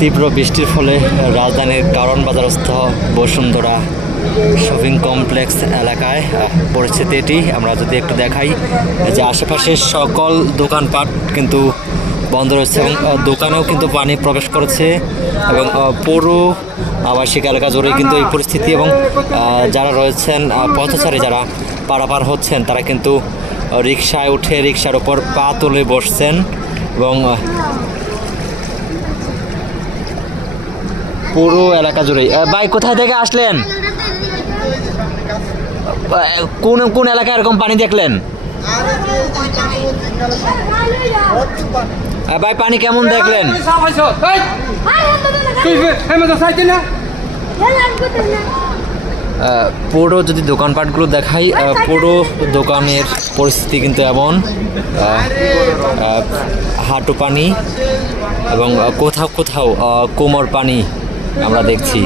তীব্র বৃষ্টির ফলে রাজধানীর কারণ বাজারস্থ বসুন্ধরা শপিং কমপ্লেক্স এলাকায় পরিস্থিতি এটি। আমরা যদি একটু দেখাই যে আশেপাশের সকল দোকানপাট কিন্তু বন্ধ রয়েছে এবং দোকানেও কিন্তু পানি প্রবেশ করেছে এবং পুরো আবাসিক এলাকা জুড়ে কিন্তু এই পরিস্থিতি। এবং যারা রয়েছেন পথচারী, যারা পারাপার হচ্ছেন, তারা কিন্তু রিকশায় উঠে রিকশার উপর পা তুলে বসছেন এবং পুরো এলাকা জুড়ে। ভাই, কোথায় থেকে আসলেন? কোন কোন এলাকায় এরকম পানি দেখলেন? ভাই, পানি কেমন দেখলেন? পুরো যদি দোকানপাটগুলো দেখাই, পুরো দোকানের পরিস্থিতি কিন্তু এমন, হাঁটু পানি এবং কোথাও কোথাও কোমর পানি আমরা দেখছি।